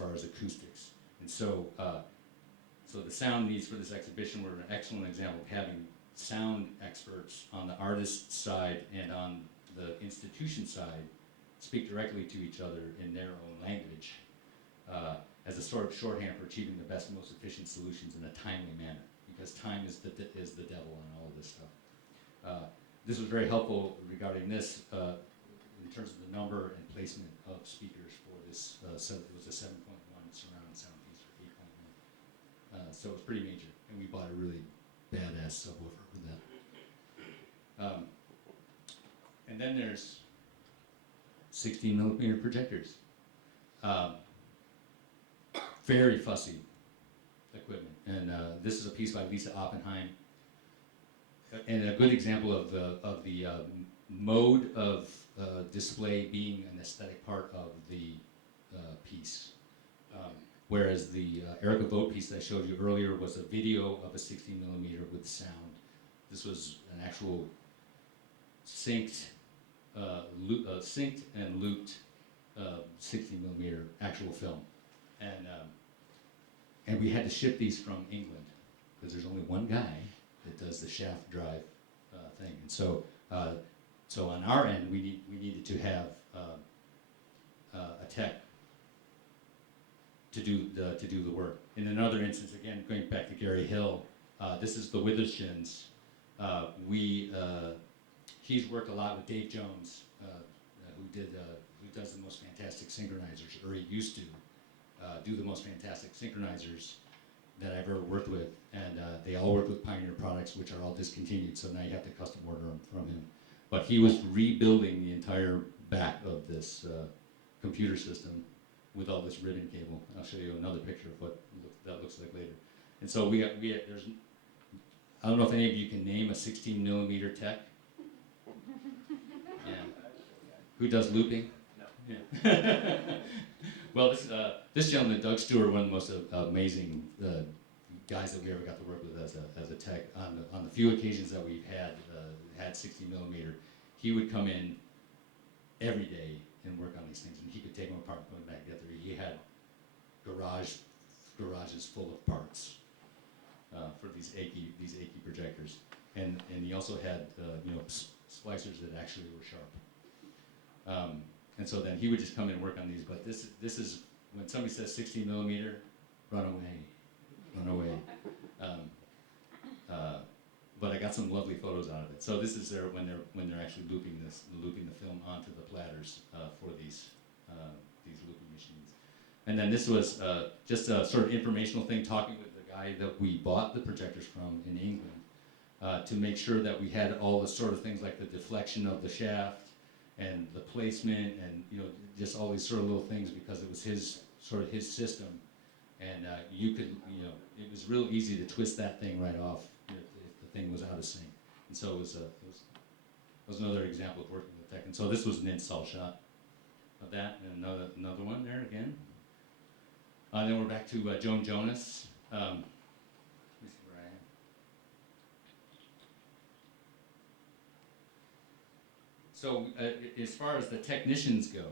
far as acoustics. And so, so the sound needs for this exhibition were an excellent example of having sound experts on the artist side and on the institution side speak directly to each other in their own language as a sort of shorthand for achieving the best and most efficient solutions in a timely manner, because time is the devil on all of this stuff. This was very helpful regarding this in terms of the number and placement of speakers for this. So it was a 7.1 surround sound piece for 8.1. So it was pretty major, and we bought a really badass subwoofer with that. And then there's 16mm projectors. Very fussy equipment, and this is a piece by Lisa Oppenheim, and a good example of the mode of display being an aesthetic part of the piece. Whereas the Erica Vogt piece that I showed you earlier was a video of a 16mm with sound. This was an actual synced and looped 16mm actual film, and we had to ship these from England because there's only one guy that does the shaft drive thing, and so so on our end we needed to have a tech to do the work. In another instance, again going back to Gary Hill, this is the Withershins. He's worked a lot with Dave Jones, who does the most fantastic synchronizers, or he used to do the most fantastic synchronizers that I've ever worked with, and they all work with Pioneer products, which are all discontinued, so now you have to custom order them from him. But he was rebuilding the entire back of this computer system with all this ribbon cable. I'll show you another picture of what that looks like later. And so there's, I don't know if any of you can name a 16mm tech. Yeah. Who does looping? No. Yeah. Well, this gentleman, Doug Stewart, one of the most amazing guys that we ever got to work with as a tech. On the few occasions that we've had 16mm, he would come in every day and work on these things, and he could take them apart and put them back together. He had garages full of parts for these achy projectors, and he also had splicers that actually were sharp. And so then he would just come in and work on these. But this is when somebody says 16mm, run away. But I got some lovely photos out of it. So this is when they're actually looping the film onto the platters for these looping machines. And then this was just a sort of informational thing, talking with the guy that we bought the projectors from in England, to make sure that we had all the sort of things like the deflection of the shaft and the placement, and just all these sort of little things, because it was his system, and it was real easy to twist that thing right off if the thing was out of sync. And so it was another example of working with tech. And so this was an install shot of that, and another one there again. Then we're back to Joan Jonas. Let me see where I am. So as far as the technicians go,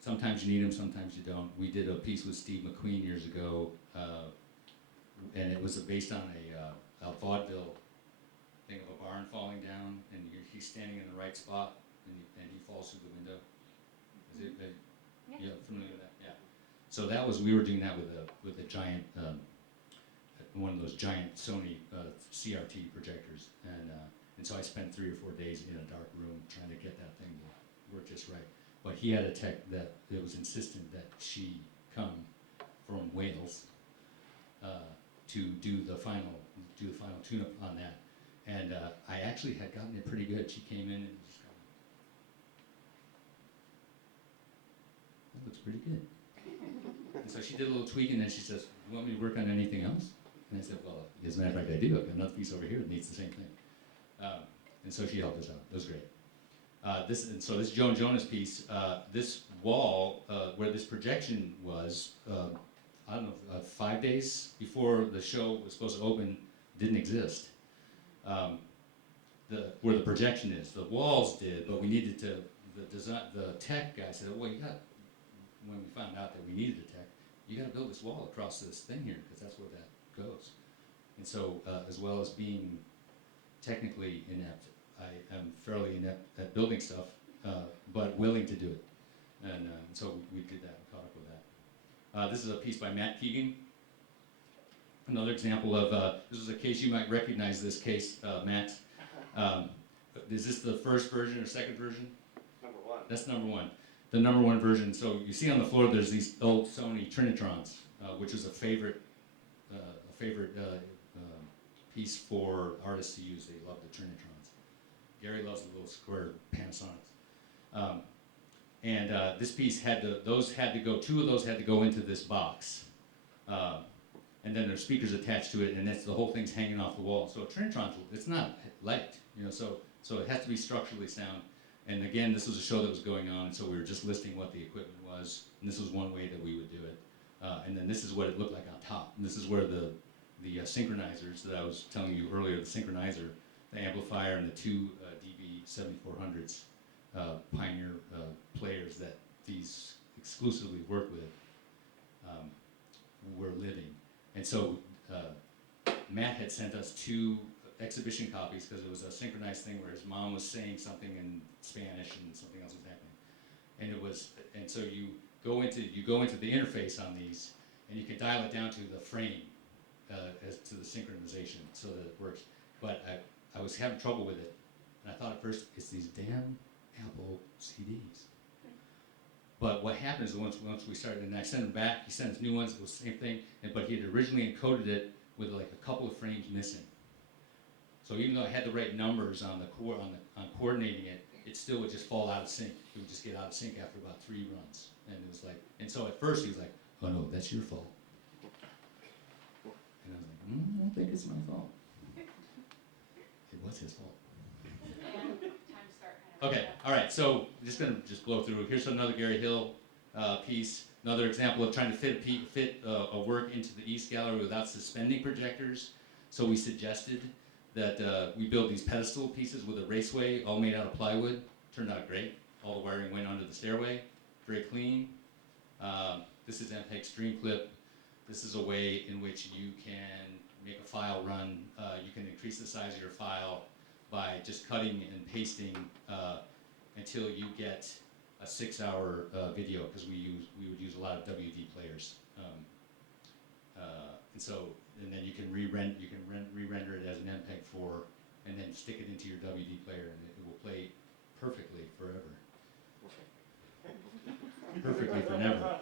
sometimes you need them, sometimes you don't. We did a piece with Steve McQueen years ago, and it was based on a vaudeville thing of a barn falling down, and he's standing in the right spot, and he falls through the window. Is it? Yeah, familiar with that? Yeah. So we were doing that with a giant, one of those giant Sony CRT projectors, and so I spent 3 or 4 days in a dark room trying to get that thing to work just right. But he had a tech that was insistent that she come from Wales to do the final tune-up on that, and I actually had gotten it pretty good. She came in and just got, that looks pretty good. And so she did a little tweak, and then she says, "You want me to work on anything else?" And I said, "Well, as a matter of fact, I do. I've got another piece over here that needs the same thing." And so she helped us out. It was great. This Joan Jonas piece, this wall where this projection was, I don't know, 5 days before the show was supposed to open, didn't exist. Where the projection is, the walls did, but we needed to. The tech guy said, "Well, when we found out that we needed a tech, you got to build this wall across this thing here because that's where that goes. And so, as well as being technically inept, I am fairly inept at building stuff, but willing to do it. And so we did that, we caught up with that. This is a piece by Matt Keegan. Another example of, this was a case, you might recognize this case, Matt. Is this the first version or second version? Number one. That's number one. The number one version. So you see on the floor there's these old Sony Trinitrons, which is a favorite piece for artists to use. They love the Trinitrons. Gary loves the little square Panasonics. And this piece had to, two of those had to go into this box. And then there's speakers attached to it, and that's the whole thing's hanging off the wall. So a Trinitron, it's not light, so it has to be structurally sound. And again, this was a show that was going on, and so we were just listing what the equipment was, and this was one way that we would do it. And then this is what it looked like on top. And this is where the synchronizers that I was telling you earlier, the synchronizer, the amplifier, and the two DB7400s, Pioneer players that these exclusively work with, were living. And so Matt had sent us 2 exhibition copies because it was a synchronized thing where his mom was saying something in Spanish and something else was happening. And so you go into the interface on these, and you can dial it down to the frame as to the synchronization so that it works. But I was having trouble with it, and I thought at first it's these damn Apple CDs. But what happens is once we started, and I sent him back, he sent us new ones, it was the same thing, but he had originally encoded it with like a couple of frames missing. So even though I had the right numbers on coordinating it, it still would just fall out of sync. It would just get out of sync after about 3 runs. And it was like, and so at first he was like, oh no, that's your fault. And I was like, I don't think it's my fault. It was his fault. And time to start kind of. Okay, all right, so I'm just gonna blow through. Here's another Gary Hill piece. Another example of trying to fit a work into the East Gallery without suspending projectors. So we suggested that we build these pedestal pieces with a raceway, all made out of plywood. Turned out great. All the wiring went under the stairway. Very clean. This is MPEG Stream Clip. This is a way in which you can make a file run. You can increase the size of your file by just cutting and pasting until you get a 6-hour video, because we would use a lot of WD players, and then you can re-render it as an MPEG-4, and then stick it into your WD player, and it will play perfectly forever. Perfectly for never.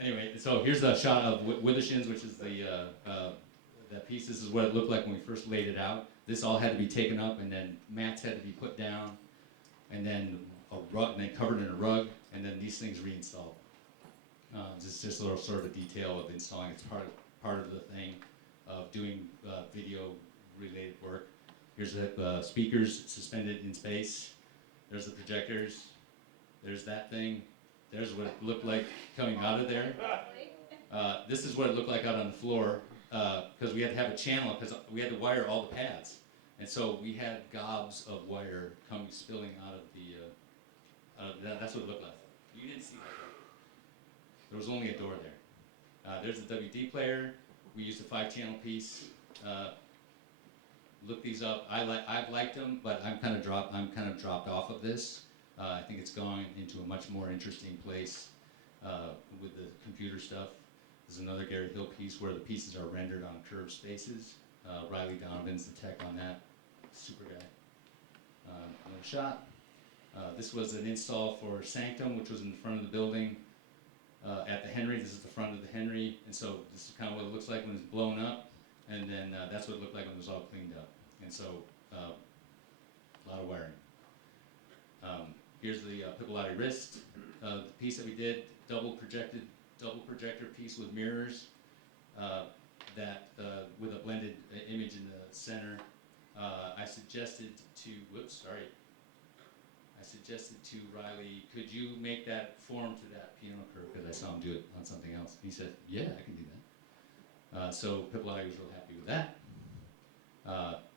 Anyway, so here's a shot of Withershins, which is that piece. This is what it looked like when we first laid it out. This all had to be taken up, and then mats had to be put down, and then a rug, and then covered in a rug, and then these things reinstalled. This is just a little sort of detail of installing. It's part of the thing of doing video-related work. Here's the speakers suspended in space. There's the projectors. There's that thing. There's what it looked like coming out of there. This is what it looked like out on the floor, because we had to have a channel, because we had to wire all the pads. And so we had gobs of wire spilling out of that's what it looked like. You didn't see that. There was only a door there. There's the WD player. We used a 5-channel piece. Look these up. I've liked them, but I'm kind of dropped off of this. I think it's gone into a much more interesting place with the computer stuff. There's another Gary Hill piece where the pieces are rendered on curved spaces. Riley Donovan's the tech on that. Super guy. Another shot. This was an install for Sanctum, which was in the front of the building at the Henry. This is the front of the Henry, and so this is kind of what it looks like when it's blown up, and then that's what it looked like when it was all cleaned up. And so a lot of wiring. Here's the Pipolati wrist, the piece that we did, double projector piece with mirrors, with a blended image in the center. I suggested to Riley, could you make that form to that piano curve? Because I saw him do it on something else. He said, yeah, I can do that. So Pipolati was real happy with that.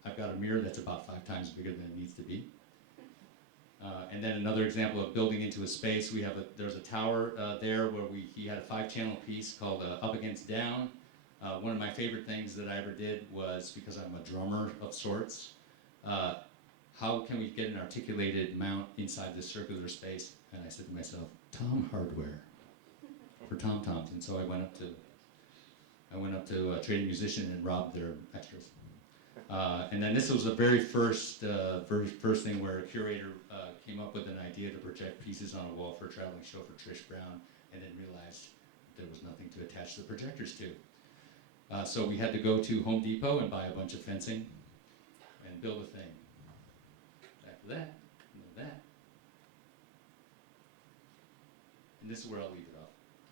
I've got a mirror that's about 5 times bigger than it needs to be. And then another example of building into a space, there's a tower there where he had a 5-channel piece called Up Against Down. One of my favorite things that I ever did was, because I'm a drummer of sorts, how can we get an articulated mount inside this circular space? And I said to myself, Tom Hardware for tom-toms. And so I went up to a trading musician and robbed their extras. And then this was the very first thing where a curator came up with an idea to project pieces on a wall for a traveling show for Trish Brown, and then realized there was nothing to attach the projectors to. So we had to go to Home Depot and buy a bunch of fencing and build a thing. After that, and that. And this is where I'll leave it off.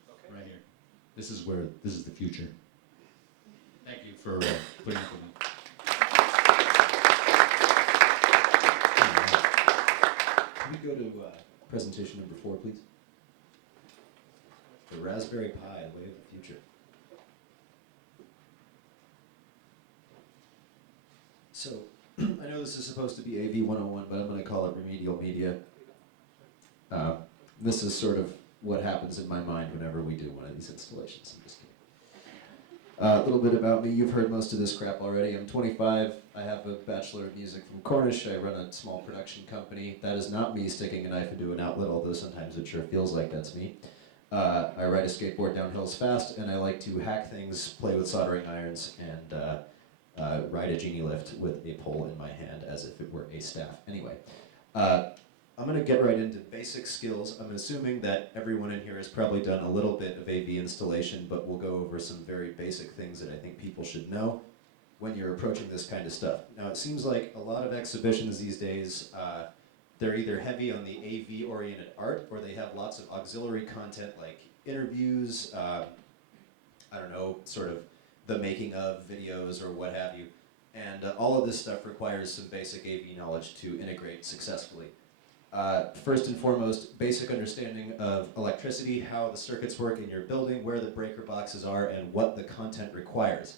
Okay. Right here. This is the future. Thank you for putting up with me. Can we go to presentation number 4, please? The Raspberry Pi, the way of the future. So, I know this is supposed to be AV 101, but I'm going to call it remedial media. This is sort of what happens in my mind whenever we do one of these installations. I'm just kidding. A little bit about me. You've heard most of this crap already. I'm 25. I have a Bachelor of Music from Cornish. I run a small production company. That is not me sticking a knife into an outlet, although sometimes it sure feels like that's me. I ride a skateboard down hills fast, and I like to hack things, play with soldering irons, and ride a genie lift with a pole in my hand as if it were a staff. Anyway, I'm going to get right into basic skills. I'm assuming that everyone in here has probably done a little bit of AV installation, but we'll go over some very basic things that I think people should know when you're approaching this kind of stuff. Now, it seems like a lot of exhibitions these days, they're either heavy on the AV-oriented art, or they have lots of auxiliary content like interviews, I don't know, sort of the making of videos or what have you. And all of this stuff requires some basic AV knowledge to integrate successfully. First and foremost, basic understanding of electricity, how the circuits work in your building, where the breaker boxes are, and what the content requires.